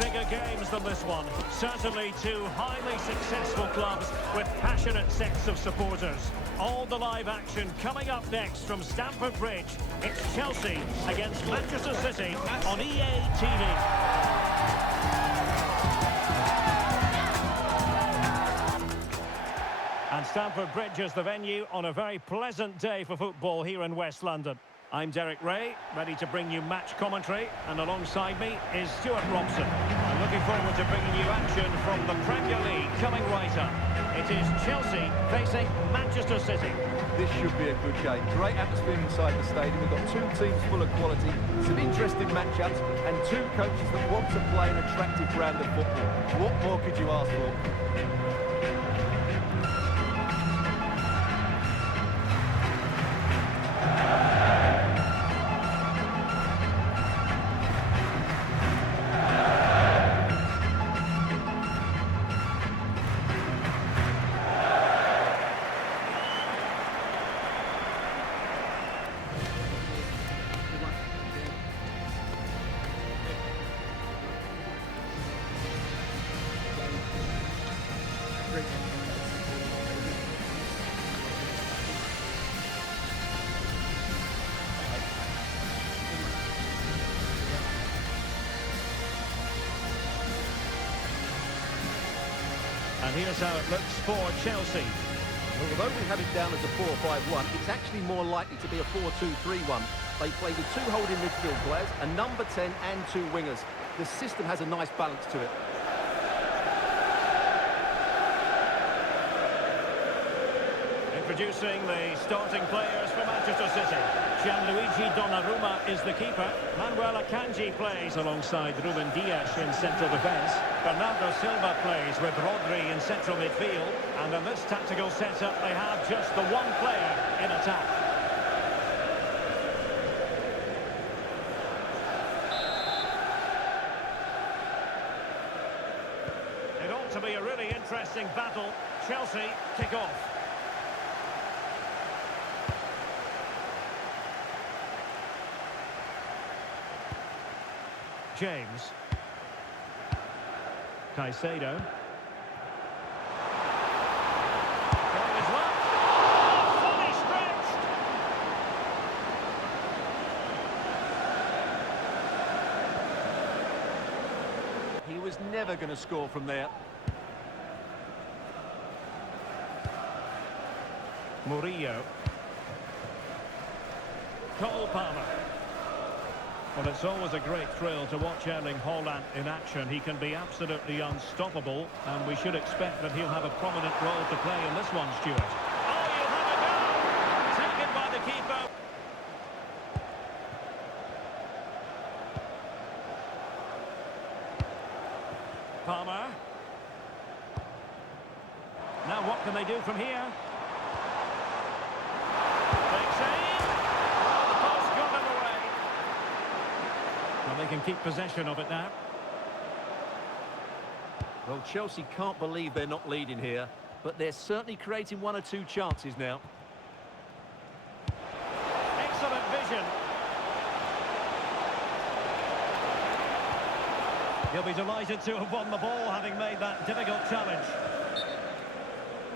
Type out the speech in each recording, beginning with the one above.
bigger games than this one. Certainly two highly successful clubs with passionate sets of supporters. All the live action coming up next from Stamford Bridge. It's Chelsea against Manchester City on EA TV. And Stamford Bridge is the venue on a very pleasant day for football here in West London. I'm Derek Ray, ready to bring you match commentary, and alongside me is Stuart Robson. I'm looking forward to bringing you action from the Premier League coming right up. It is Chelsea facing Manchester City. This should be a good game. Great atmosphere inside the stadium. We've got two teams full of quality, some interesting matchups, and two coaches that want to play an attractive brand of football. What more could you ask for? And here's how it looks for Chelsea. Well, although we have it down as a 4-5-1, it's actually more likely to be a 4-2-3-1. They play with two holding midfield players, a number 10 and two wingers. The system has a nice balance to it. Introducing the starting players for Manchester City. Gianluigi Donnarumma is the keeper. Manuel Akanji plays alongside Ruben Dias in central defence. Bernardo Silva plays with Rodri in central midfield. And in this tactical setup, they have just the one player in attack. It ought to be a really interesting battle. Chelsea kick off. James. Caicedo. Going as well. Oh, fully stretched. He was never going to score from there. Murillo. Cole Palmer. Well, it's always a great thrill to watch Erling Haaland in action. He can be absolutely unstoppable, and we should expect that he'll have a prominent role to play in this one, Stuart. Oh, he'll have a go! Taken by the keeper. Palmer. Now what can they do from here? Big save. Oh, the post got him away. Well, they can keep possession of it now. Well, Chelsea can't believe they're not leading here, but they're certainly creating one or two chances now. Excellent vision. He'll be delighted to have won the ball, having made that difficult challenge.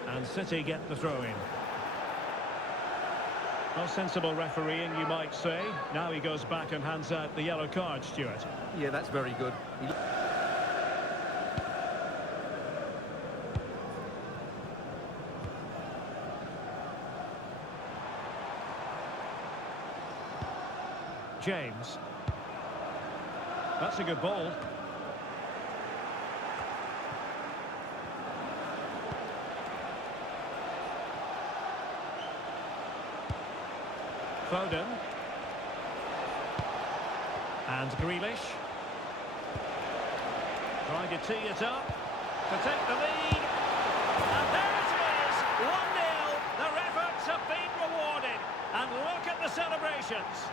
And City get the throw-in. Well, sensible refereeing, you might say. Now he goes back and hands out the yellow card, Stuart. Yeah, that's very good. James. That's a good ball. Foden. And Grealish. Trying to tee it up to take the lead. And there it is! 1-0. Their efforts have been rewarded. And look at the celebrations.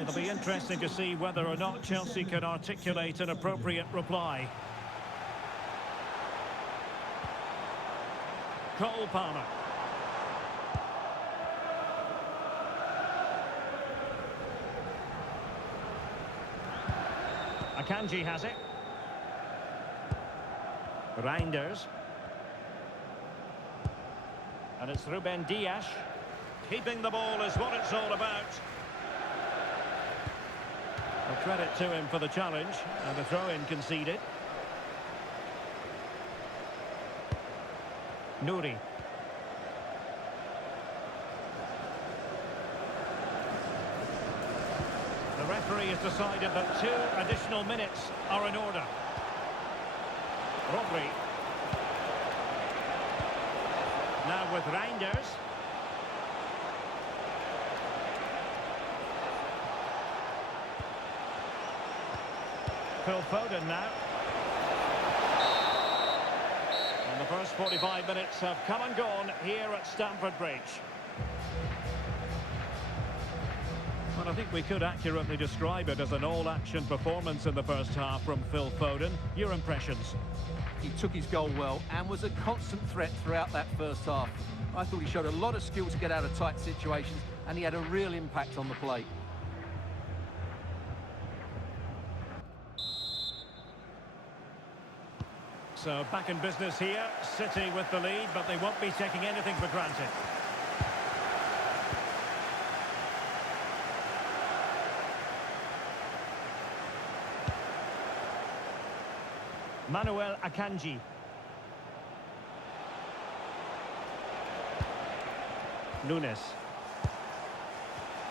It'll be interesting to see whether or not Chelsea can articulate an appropriate reply. Cole Palmer. Akanji has it. Reinders. And it's Ruben Dias. Keeping the ball is what it's all about. A credit to him for the challenge, and the throw-in conceded. Nouri. The referee has decided that 2 additional minutes are in order. Rodri. Now with Reinders. Phil Foden now. And the first 45 minutes have come and gone here at Stamford Bridge. Well, I think we could accurately describe it as an all-action performance in the first half from Phil Foden. Your impressions? He took his goal well and was a constant threat throughout that first half. I thought he showed a lot of skill to get out of tight situations, and he had a real impact on the play. So back in business here, City with the lead, but they won't be taking anything for granted. Manuel Akanji. Nunes.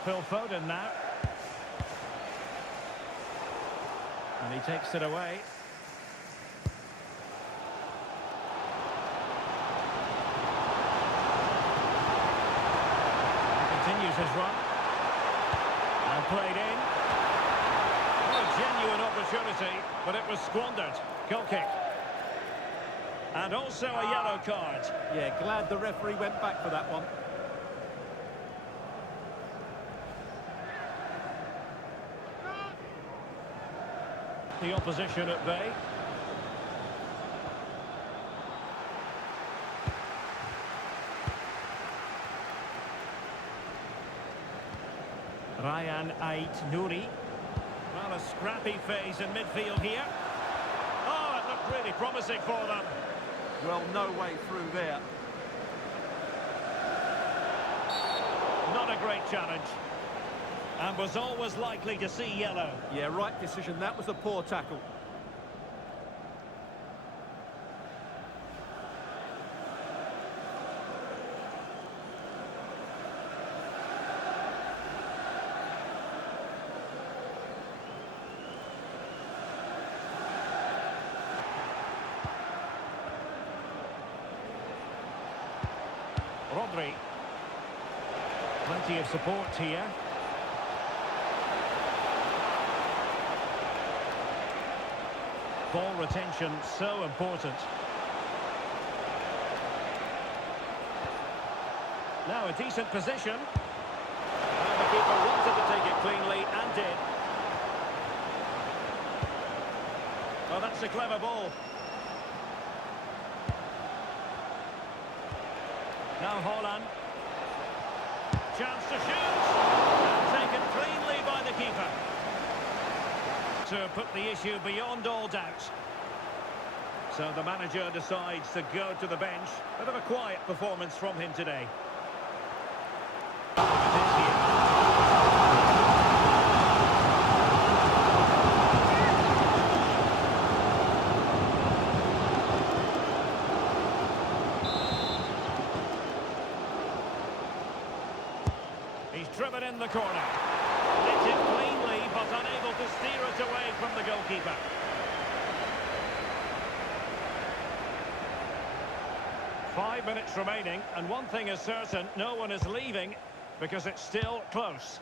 Phil Foden now. And he takes it away. Continues his run. And played in. What a genuine opportunity, but it was squandered. Goal kick. And also a yellow card. Yeah, glad the referee went back for that one. The opposition at bay. Ryan Ait-Nouri. Well, a scrappy phase in midfield here. Oh, it looked really promising for them. Well, no way through there. Not a great challenge. And was always likely to see yellow. Yeah, right decision. That was a poor tackle. Rodri. Plenty of support here. Ball retention so important. Now a decent position. And the keeper wanted to take it cleanly and did. Well, that's a clever ball. Now Haaland. Chance to shoot. And taken cleanly by the keeper. To put the issue beyond all doubt. So the manager decides to go to the bench. Bit of a quiet performance from him today. He's driven in the corner. Lit it cleanly, but unable to steer it away from the goalkeeper. Five minutes remaining, and one thing is certain, no one is leaving because it's still close.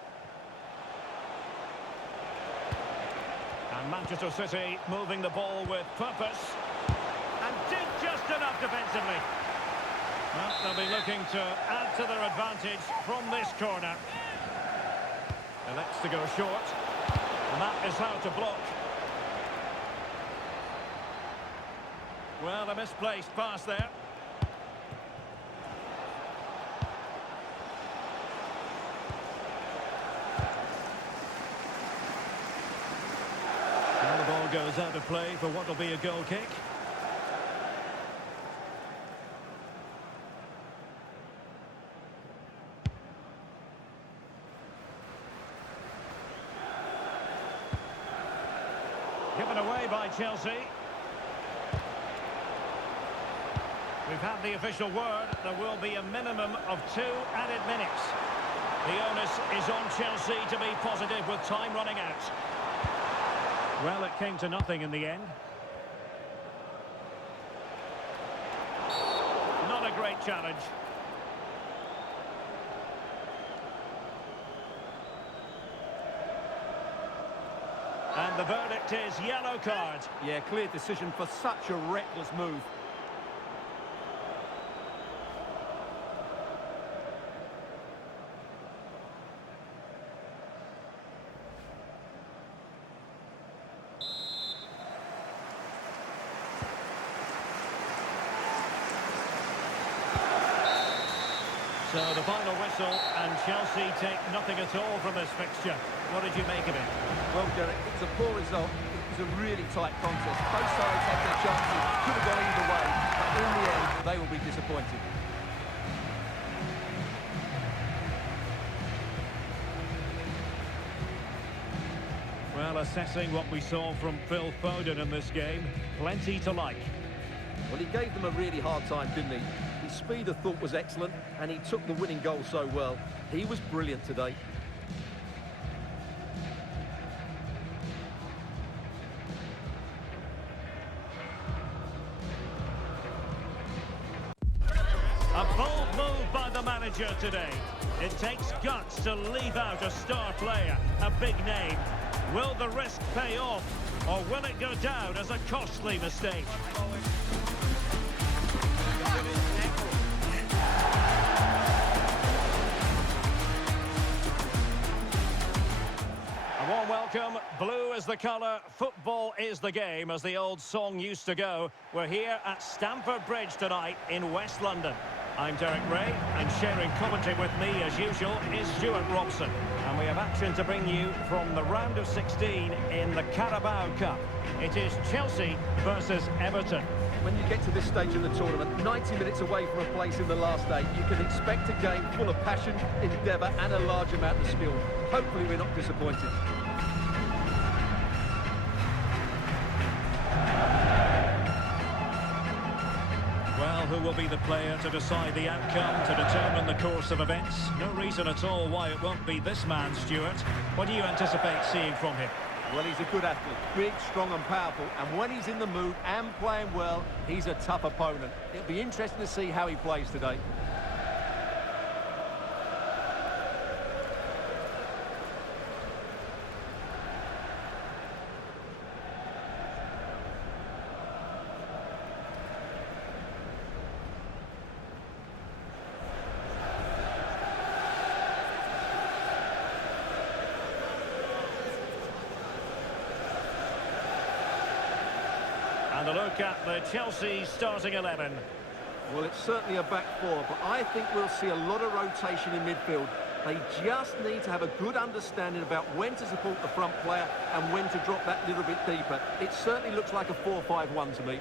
And Manchester City moving the ball with purpose and did just enough defensively. Well, they'll be looking to add to their advantage from this corner. Elects to go short. And that is how to block. Well, a misplaced pass there. Well, the ball goes out of play for what will be a goal kick. Given away by Chelsea. We've had the official word. There will be a minimum of 2 added minutes. The onus is on Chelsea to be positive with time running out. Well, it came to nothing in the end. Not a great challenge. And the verdict is yellow card. Yeah, clear decision for such a reckless move. So the final whistle, and Chelsea take nothing at all from this fixture. What did you make of it? Well, Derek, it's a poor result. It was a really tight contest. Both sides had their chances. Could have gone either way. But in the end, they will be disappointed. Well, assessing what we saw from Phil Foden in this game, plenty to like. Well, he gave them a really hard time, didn't he? His speed, I thought, was excellent, and he took the winning goal so well. He was brilliant today. A bold move by the manager today. It takes guts to leave out a star player, a big name. Will the risk pay off, or will it go down as a costly mistake? A warm welcome. Blue is the colour, football is the game, as the old song used to go. We're here at Stamford Bridge tonight in West London. I'm Derek Ray, and sharing commentary with me, as usual, is Stuart Robson. And we have action to bring you from the round of 16 in the Carabao Cup. It is Chelsea versus Everton. When you get to this stage in the tournament, 90 minutes away from a place in the last 8, you can expect a game full of passion, endeavour and a large amount of skill. Hopefully we're not disappointed. Well, who will be the player to decide the outcome, to determine the course of events? No reason at all why it won't be this man, Stuart. What do you anticipate seeing from him? Well, he's a good athlete, big, strong and powerful, and when he's in the mood and playing well, he's a tough opponent. It'll be interesting to see how he plays today. And a look at the Chelsea starting 11. Well, it's certainly a back four, but I think we'll see a lot of rotation in midfield. They just need to have a good understanding about when to support the front player and when to drop that little bit deeper. It certainly looks like a 4-5-1 to me.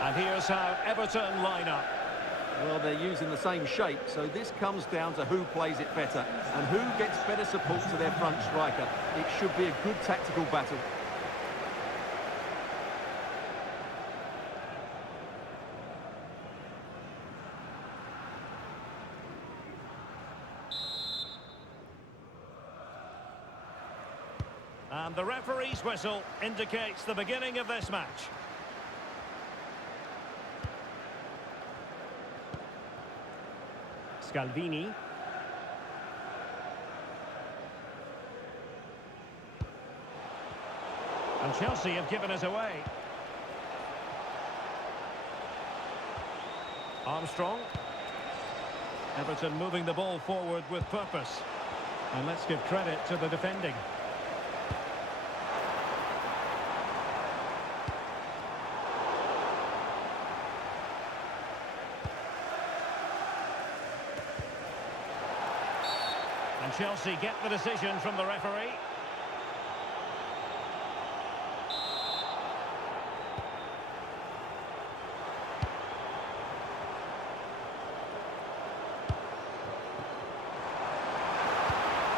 And here's how Everton line up. Well, they're using the same shape, so this comes down to who plays it better and who gets better support to their front striker. It should be a good tactical battle. And the referee's whistle indicates the beginning of this match. Scalvini. And Chelsea have given us away. Armstrong. Everton moving the ball forward with purpose. And let's give credit to the defending. And Chelsea get the decision from the referee.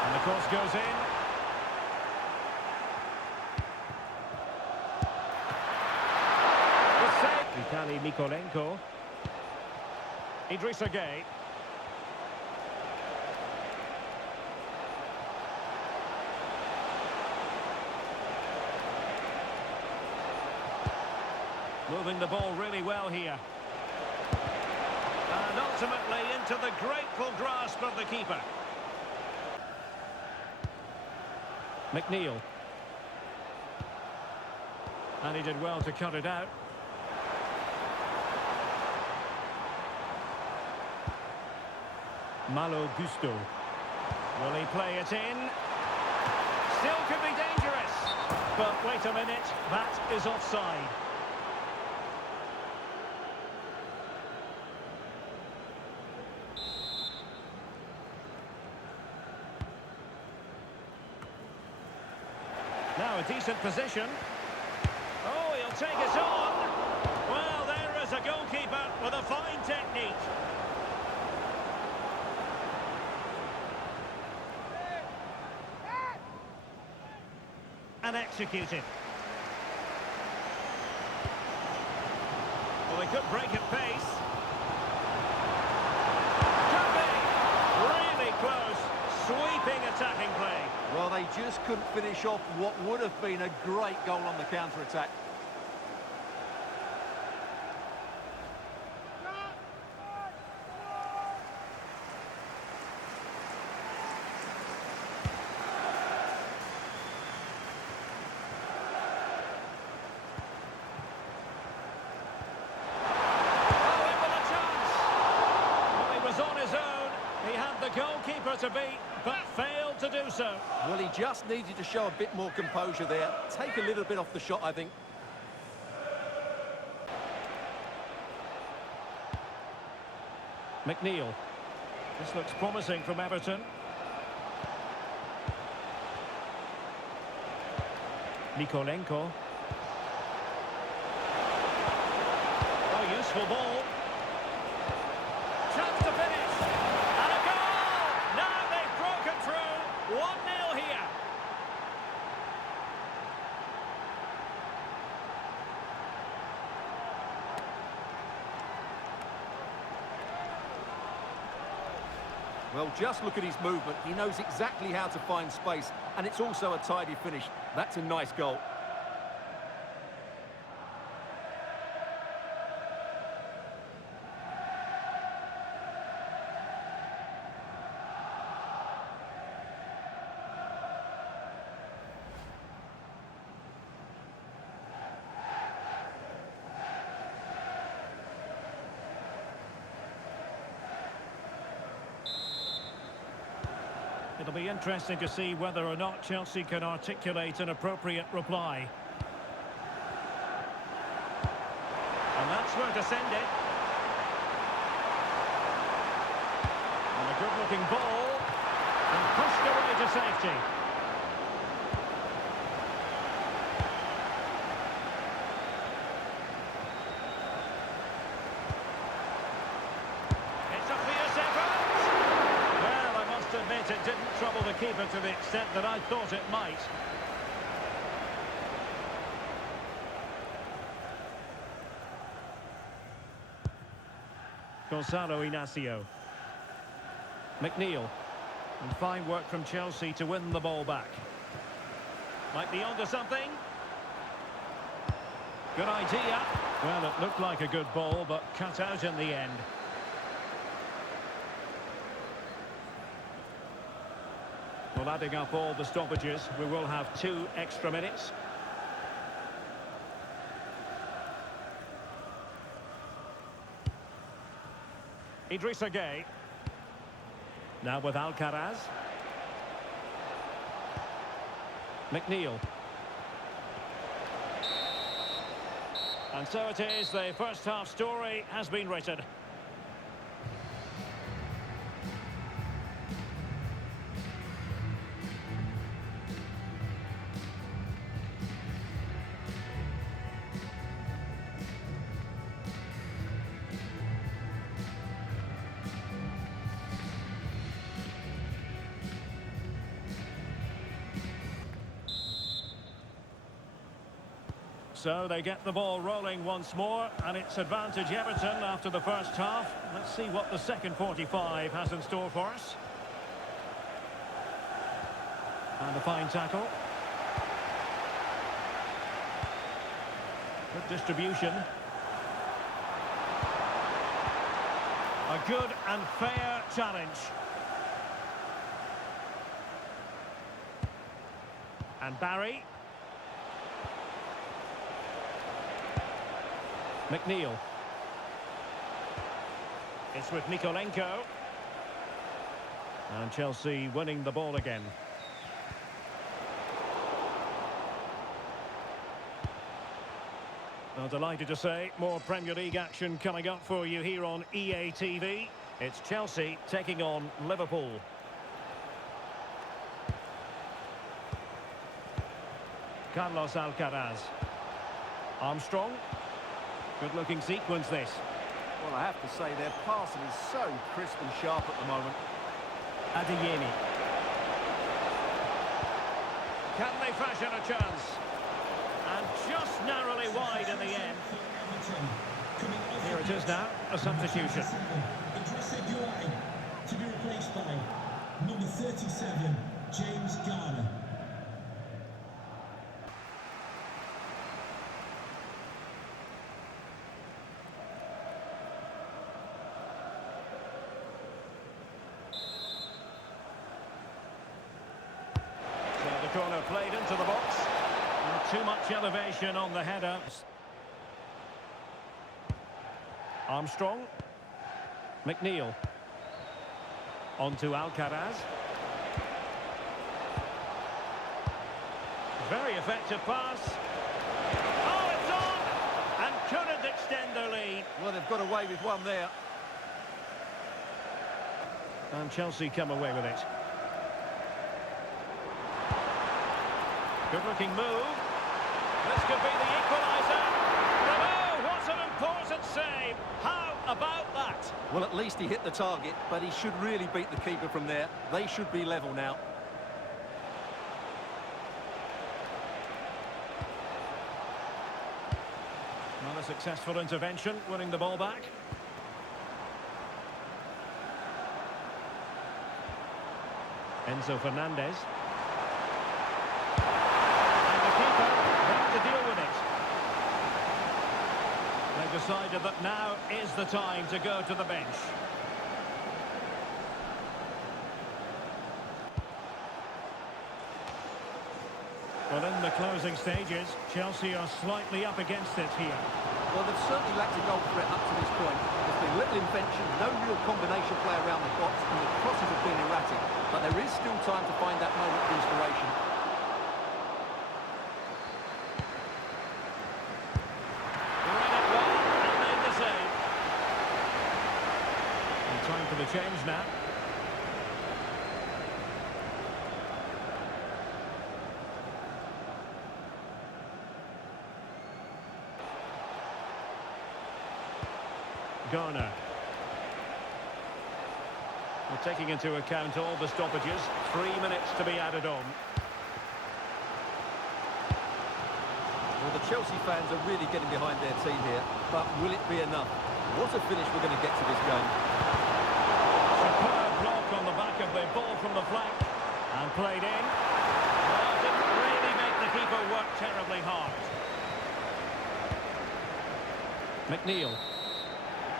And the cross goes in. The save. Vitaly Mikolenko. Idrissa Gueye. Moving the ball really well here. And ultimately into the grateful grasp of the keeper. McNeil. And he did well to cut it out. Malo Gusto. Will he play it in? Still could be dangerous. But wait a minute, that is offside. Now a decent position. Oh, he'll take it on. Well, there is a goalkeeper with a fine technique. And executed. Well, they could break at pace. Could be. Really close. Sweeping attacking play. Well, they just couldn't finish off what would have been a great goal on the counter-attack. Goalkeeper to beat, but failed to do so. Well, he just needed to show a bit more composure there. Take a little bit off the shot, I think. McNeil. This looks promising from Everton. Mikolenko. Oh, useful ball. Chance to finish. 1-0 here. Well, just look at his movement. He knows exactly how to find space, and it's also a tidy finish. That's a nice goal. It'll be interesting to see whether or not Chelsea can articulate an appropriate reply. And that's where to send it. And a good-looking ball. And pushed away to safety. It's a fierce effort. Well, I must admit it didn't trouble the keeper to the extent that I thought it might. Gonzalo Inacio. McNeil. And fine work from Chelsea to win the ball back. Might be onto something. Good idea. Well, it looked like a good ball, but cut out in the end. Well, adding up all the stoppages, we will have 2 extra minutes. Idrissa Gueye. Now with Alcaraz. McNeil. And so it is, the first half story has been written. So they get the ball rolling once more, and it's advantage Everton after the first half. Let's see what the second 45 has in store for us. And a fine tackle. Good distribution. A good and fair challenge. And Barry. McNeil. It's with Mikolenko. And Chelsea winning the ball again. Well, delighted to say, more Premier League action coming up for you here on EA TV. It's Chelsea taking on Liverpool. Carlos Alcaraz. Armstrong. Good-looking sequence, this. Well, I have to say, their passing is so crisp and sharp at the moment. Adeyemi. Can they fashion a chance? And just narrowly wide in the end. Here it is now, a substitution. To be replaced by number 37, James Garner. Corner played into the box. Not too much elevation on the header. Armstrong. McNeil. On to Alcaraz. Very effective pass. Oh, it's on! And couldn't extend their lead. Well, they've got away with one there. And Chelsea come away with it. Good-looking move. This could be the equaliser. Oh, what an important save. How about that? Well, at least he hit the target, but he should really beat the keeper from there. They should be level now. Not a successful intervention, winning the ball back. Enzo Fernandez. To deal with it. They've decided that now is the time to go to the bench. Well, in the closing stages, Chelsea are slightly up against it here. Well, they've certainly lacked a goal threat up to this point. There's been little invention, no real combination play around the box, and the crosses have been erratic. But there is still time to find that moment of inspiration. Time for the change now. Garner. We're taking into account all the stoppages. 3 minutes to be added on. Well, the Chelsea fans are really getting behind their team here, but will it be enough? What a finish we're going to get to this game. Superb block on the back of the ball from the flank. And played in. Well, didn't really make the keeper work terribly hard. McNeil.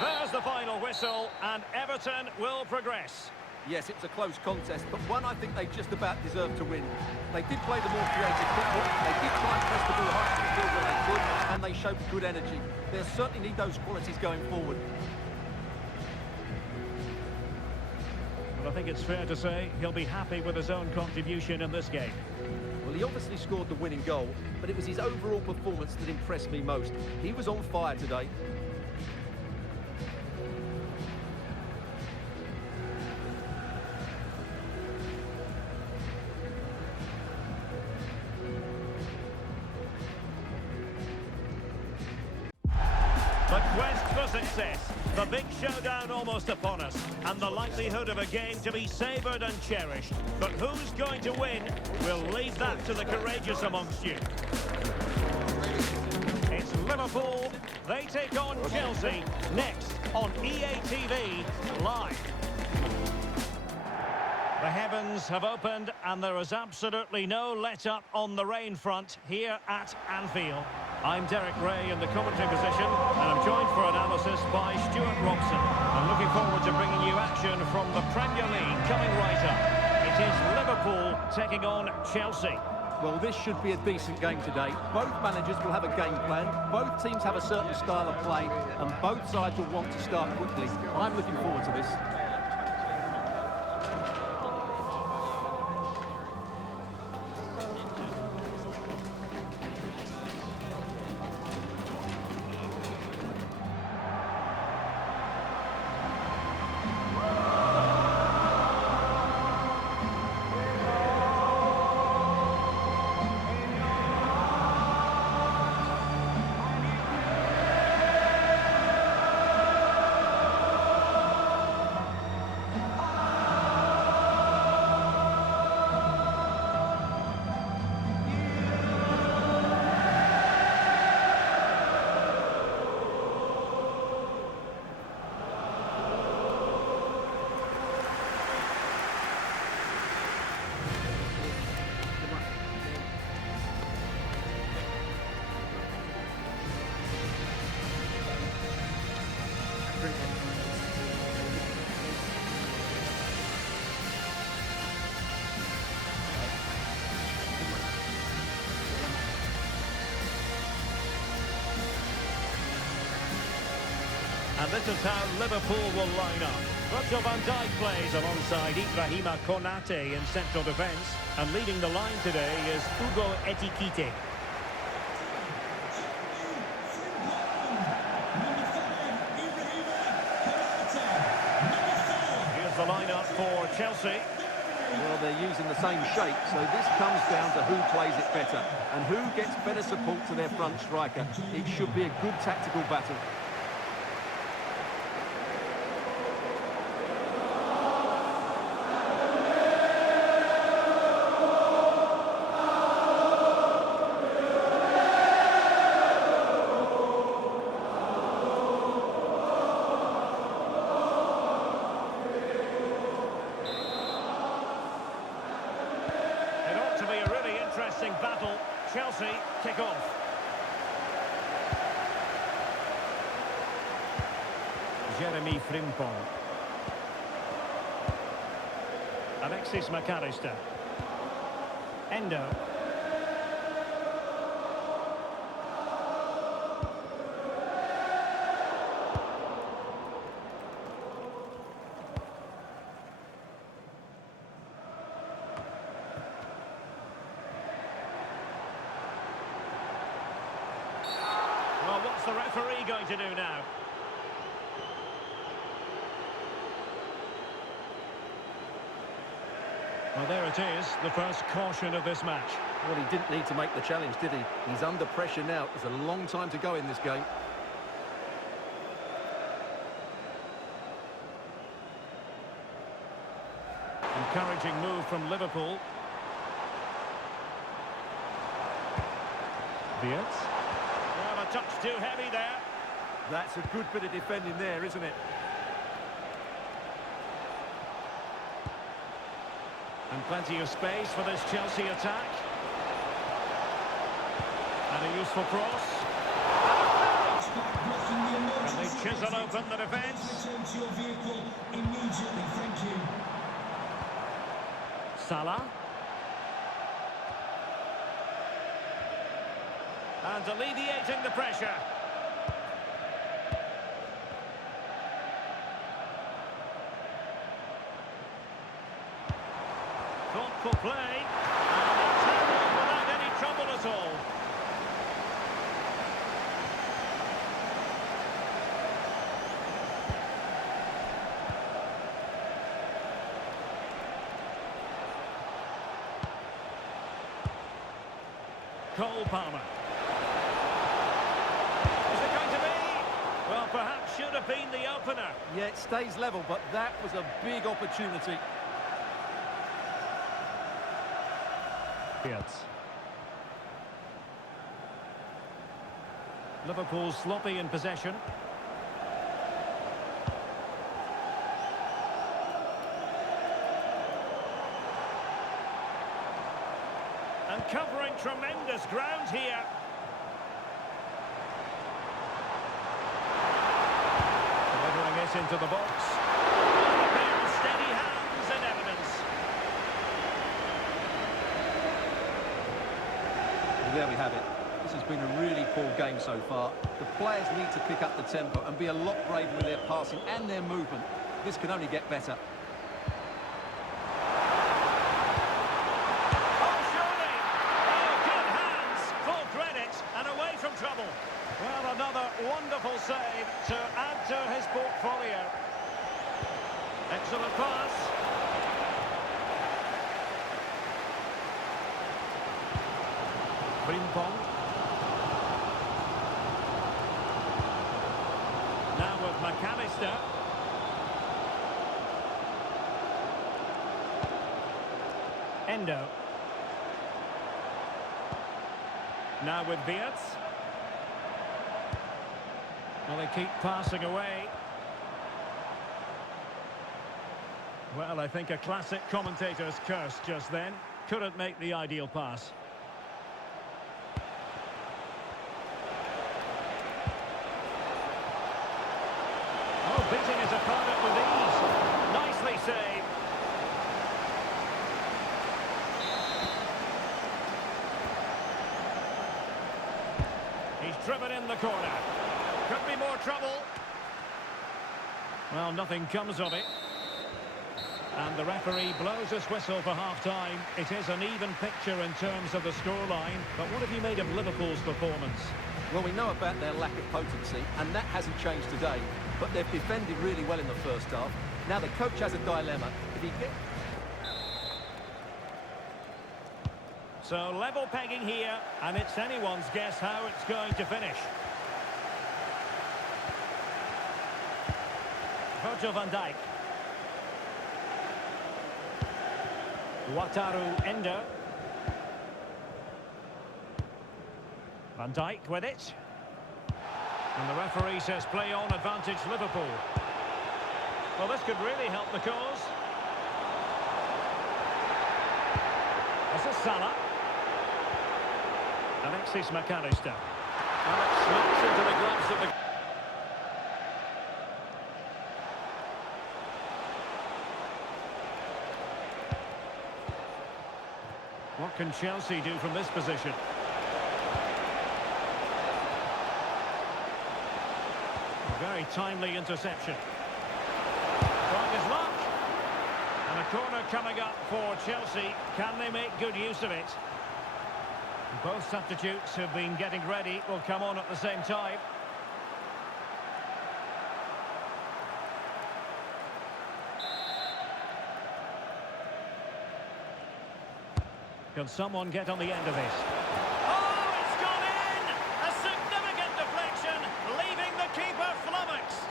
There's the final whistle, and Everton will progress. Yes, it's a close contest, but one I think they just about deserve to win. They did play the more creative football, they did try and press the ball high to the field when they could, and they showed good energy. They'll certainly need those qualities going forward. Well, I think it's fair to say he'll be happy with his own contribution in this game. Well, he obviously scored the winning goal, but it was his overall performance that impressed me most. He was on fire today. The quest for success, the big showdown almost upon us, and the likelihood of a game to be savoured and cherished. But who's going to win? We'll leave that to the courageous amongst you. It's Liverpool. They take on Chelsea next on EATV Live. The heavens have opened and there is absolutely no let-up on the rain front here at Anfield. I'm Derek Ray in the commentary position and I'm joined for analysis by Stuart Robson. I'm looking forward to bringing you action from the Premier League coming right up. It is Liverpool taking on Chelsea. Well, this should be a decent game today. Both managers will have a game plan. Both teams have a certain style of play and both sides will want to start quickly. I'm looking forward to this. And this is how Liverpool will line up. Virgil van Dijk plays alongside Ibrahima Konate in central defence. And leading the line today is Hugo Ekitike. Here's the lineup for Chelsea. Well, they're using the same shape, so this comes down to who plays it better and who gets better support to their front striker. It should be a good tactical battle. Battle. Chelsea kick off. Jeremy Frimpong. Alexis McAllister. Endo. Well, what's the referee going to do now? Well, there it is, the first caution of this match. Well, he didn't need to make the challenge, did he? He's under pressure now. There's a long time to go in this game. Encouraging move from Liverpool. Wirtz. Well, a touch too heavy there. That's a good bit of defending there, isn't it? And plenty of space for this Chelsea attack. And a useful cross. And they chisel open the defence. Return to your vehicle immediately, thank you. Salah. And alleviating the pressure. Thoughtful play. And a tackle without any trouble at all. Cole Palmer. Is it going to be? Well, perhaps should have been the opener. Yeah, it stays level, but that was a big opportunity. Liverpool sloppy in possession. And covering tremendous ground here. Delivering it into the box. And a pair of steady hands in evidence. Well, there we have it. This has been a really poor game so far. The players need to pick up the tempo and be a lot braver with their passing and their movement. This can only get better. Trouble. Well, another wonderful save to add to his portfolio. Excellent pass. Frimpong. Now with McAllister. Endo. Now with Wirtz. Well, they keep passing away. Well, I think a classic commentator's curse just then. Couldn't make the ideal pass. Oh, beating his opponent with ease. Nicely saved. He's driven in the corner. Could be more trouble. Well, nothing comes of it. And the referee blows his whistle for half-time. It is an even picture in terms of the scoreline. But what have you made of Liverpool's performance? Well, we know about their lack of potency, and that hasn't changed today. But they've defended really well in the first half. Now the coach has a dilemma. If he gets... So level pegging here, and it's anyone's guess how it's going to finish. Virgil van Dijk. Wataru Endo. Van Dijk with it. And the referee says play on, advantage Liverpool. Well, this could really help the cause. This is Salah. Alexis McAllister. And it slips into the gloves of the... What can Chelsea do from this position? A very timely interception. Trying his luck. And a corner coming up for Chelsea. Can they make good use of it? Both substitutes who've been getting ready will come on at the same time. Can someone get on the end of this? Oh, it's gone in! A significant deflection, leaving the keeper flummoxed.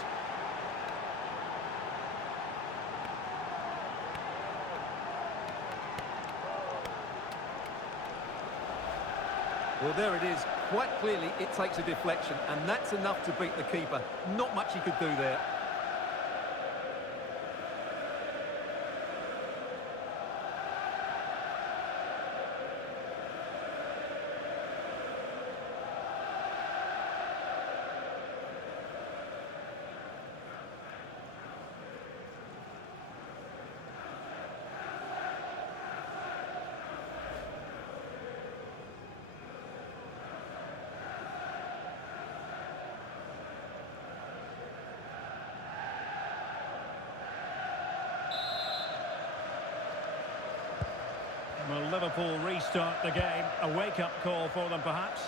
Well, there it is. Quite clearly, it takes a deflection, and that's enough to beat the keeper. Not much he could do there. Will Liverpool restart the game? A wake-up call for them, perhaps?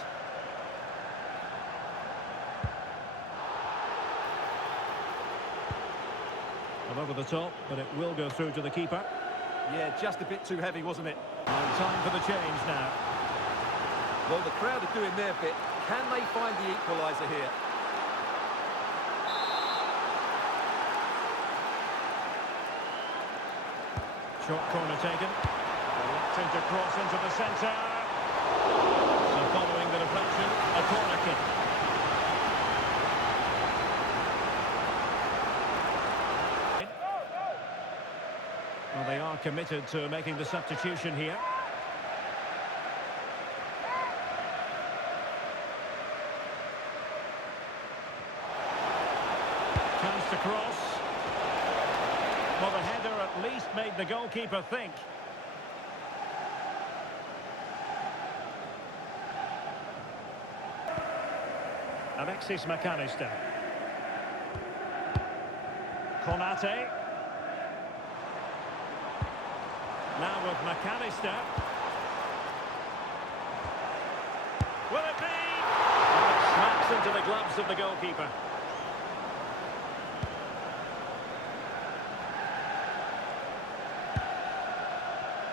Well, over the top, but it will go through to the keeper. Yeah, just a bit too heavy, wasn't it? And time for the change now. Well, the crowd are doing their bit. Can they find the equaliser here? Short corner taken. Reluctant to cross into the centre. So following the deflection, a corner kick. Well, they are committed to making the substitution here. Chance to cross. Well, the header at least made the goalkeeper think. Alexis McAllister. Konate. Now with McAllister. Will it be? And it snaps into the gloves of the goalkeeper.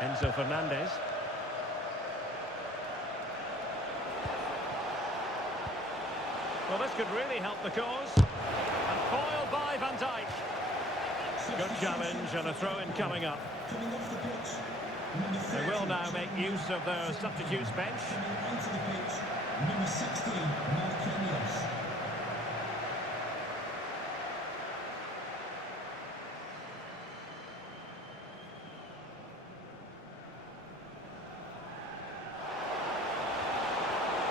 Enzo Fernandez. Well, this could really help the cause. And foiled by Van Dijk. Good challenge and a throw-in coming up. Coming off the pitch. They will now make use of their substitutes bench. Coming onto the pitch. Number 16, Marquinhos.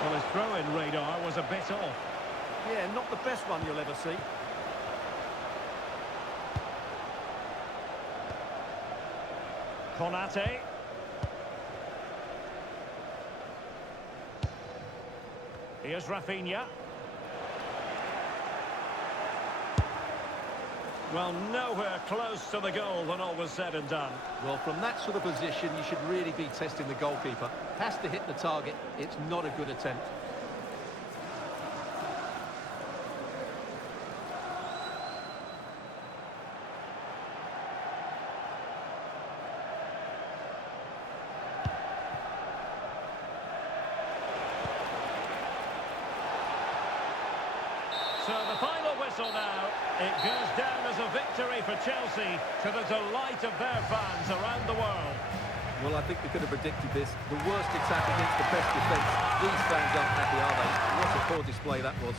Well, his throw-in radar was a bit off. Yeah, not the best one you'll ever see. Konate. Here's Rafinha. Well, nowhere close to the goal when all was said and done. Well, from that sort of position, you should really be testing the goalkeeper. Has to hit the target. It's not a good attempt. So the final whistle now. It goes down as a victory for Chelsea to the delight of their fans around the world. Well, I think we could have predicted this. The worst attack against the best defence. These fans aren't happy, are they? What a poor display that was.